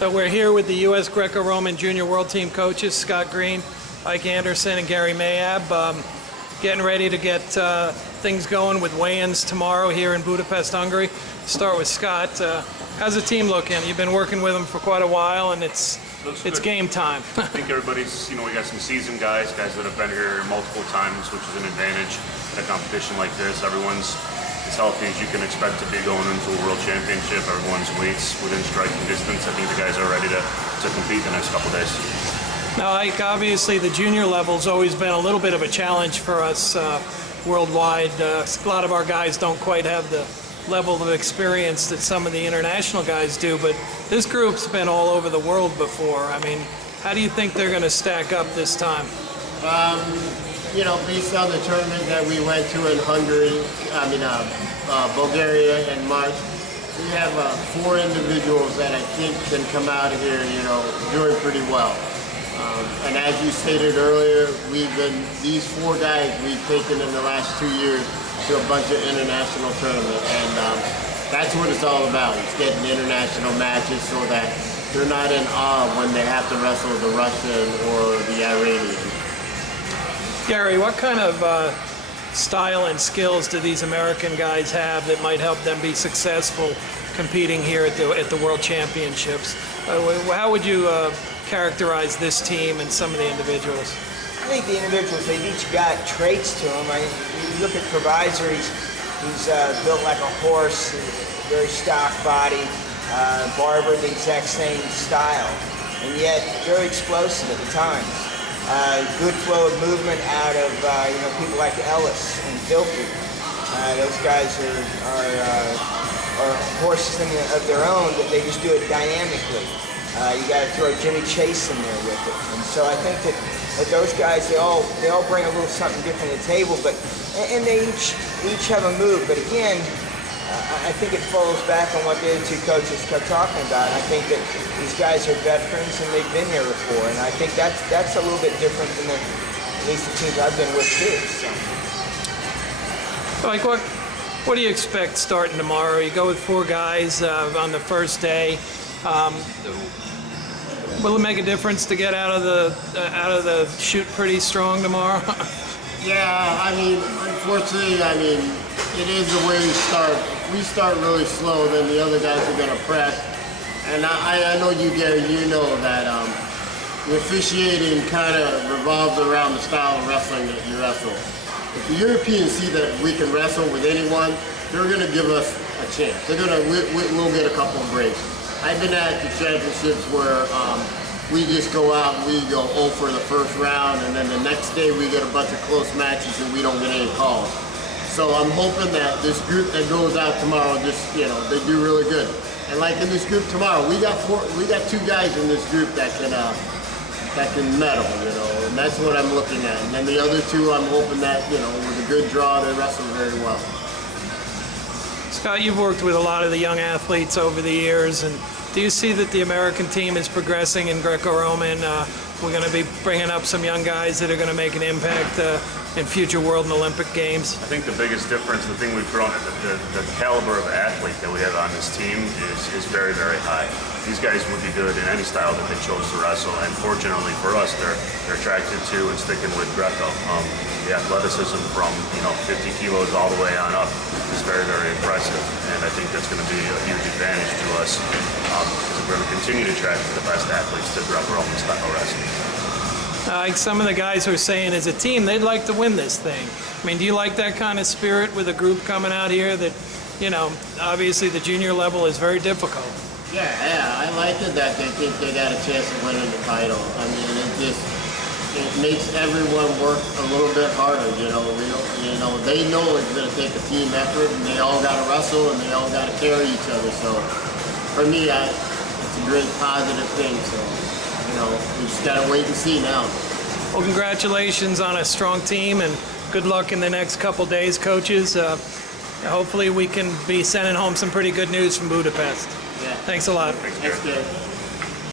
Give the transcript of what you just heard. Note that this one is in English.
So we're here with the U.S. Greco-Roman Junior World Team coaches, Scott Green, Ike Anderson, and Gary Mayabb, getting ready to get things going with weigh-ins tomorrow here in Budapest, Hungary. Start with Scott. How's the team looking? You've been working with them for quite a while, and it's game time. I think everybody's, we got some seasoned guys that have been here multiple times, which is an advantage in a competition like this. Everyone's as healthy as you can expect to be going into a world championship. Everyone's weights within striking distance. I think the guys are ready to compete the next couple days. Now, Ike, obviously the junior level's always been a little bit of a challenge for us worldwide. A lot of our guys don't quite have the level of experience that some of the international guys do, but this group's been all over the world before. I mean, how do you think they're going to stack up this time? Based on the tournament that we went to in Hungary, Bulgaria in March, we have 4 individuals that I think can come out of here, doing pretty well. And as you stated earlier, these 4 guys we've taken in the last 2 years to a bunch of international tournaments, and that's what it's all about. It's getting international matches so that they're not in awe when they have to wrestle the Russian or the Iranian. Gary, what kind of style and skills do these American guys have that might help them be successful competing here at the World Championships? How would you characterize this team and some of the individuals? I think the individuals, they've each got traits to them. You look at Provisor, he's built like a horse, very stock body. Barber, the exact same style, and yet very explosive at the times. Good flow of movement out of people like Ellis and Filthy. Those guys are horses of their own, but they just do it dynamically. You got to throw Jimmy Chase in there with it, and so I think that those guys they all bring a little something different to the table, and they each have a move. But again, I think it falls back on what the other 2 coaches kept talking about. I think that these guys are veterans and they've been here before, and I think that's a little bit different than at least the teams I've been with too. So. Like what do you expect starting tomorrow? You go with 4 guys on the first day. Will it make a difference to get out of the chute pretty strong tomorrow? Yeah, unfortunately, it is the way we start. If we start really slow, then the other guys are going to press. And I know you, Gary, you know that the officiating kind of revolves around the style of wrestling that you wrestle. If the Europeans see that we can wrestle with anyone, they're going to give us a chance. We'll get a couple of breaks. I've been at the championships where we just go out and we go 0 for the first round, and then the next day we get a bunch of close matches and we don't get any calls. So I'm hoping that this group that goes out tomorrow they do really good. And like in this group tomorrow, we got 2 guys in this group that can medal, and that's what I'm looking at. And then the other 2, I'm hoping that, with a good draw, they wrestle very well. Scott, you've worked with a lot of the young athletes over the years, and do you see that the American team is progressing in Greco-Roman? We're going to be bringing up some young guys that are going to make an impact in future World and Olympic Games. I think the biggest difference, the thing we've grown, the caliber of athlete that we have on this team is very, very high. These guys would be good in any style that they chose to wrestle, and fortunately for us, they're attracted to and sticking with Greco. The athleticism from 50 kilos all the way on up is very, very impressive, and I think that's going to be a huge advantage to us because we're going to continue to attract the best athletes to Greco-Roman style wrestling. Like some of the guys were saying, as a team, they'd like to win this thing. Do you like that kind of spirit with a group coming out here that, obviously the junior level is very difficult? Yeah, I like it that they think they got a chance of winning the title. It makes everyone work a little bit harder, They know it's going to take a team effort, and they all got to wrestle, and they all got to carry each other. So, for me, it's a great positive thing. So, we just got to wait and see now. Well, congratulations on a strong team, and good luck in the next couple days, coaches. Hopefully we can be sending home some pretty good news from Budapest. Yeah. Thanks a lot. Thanks, That's good.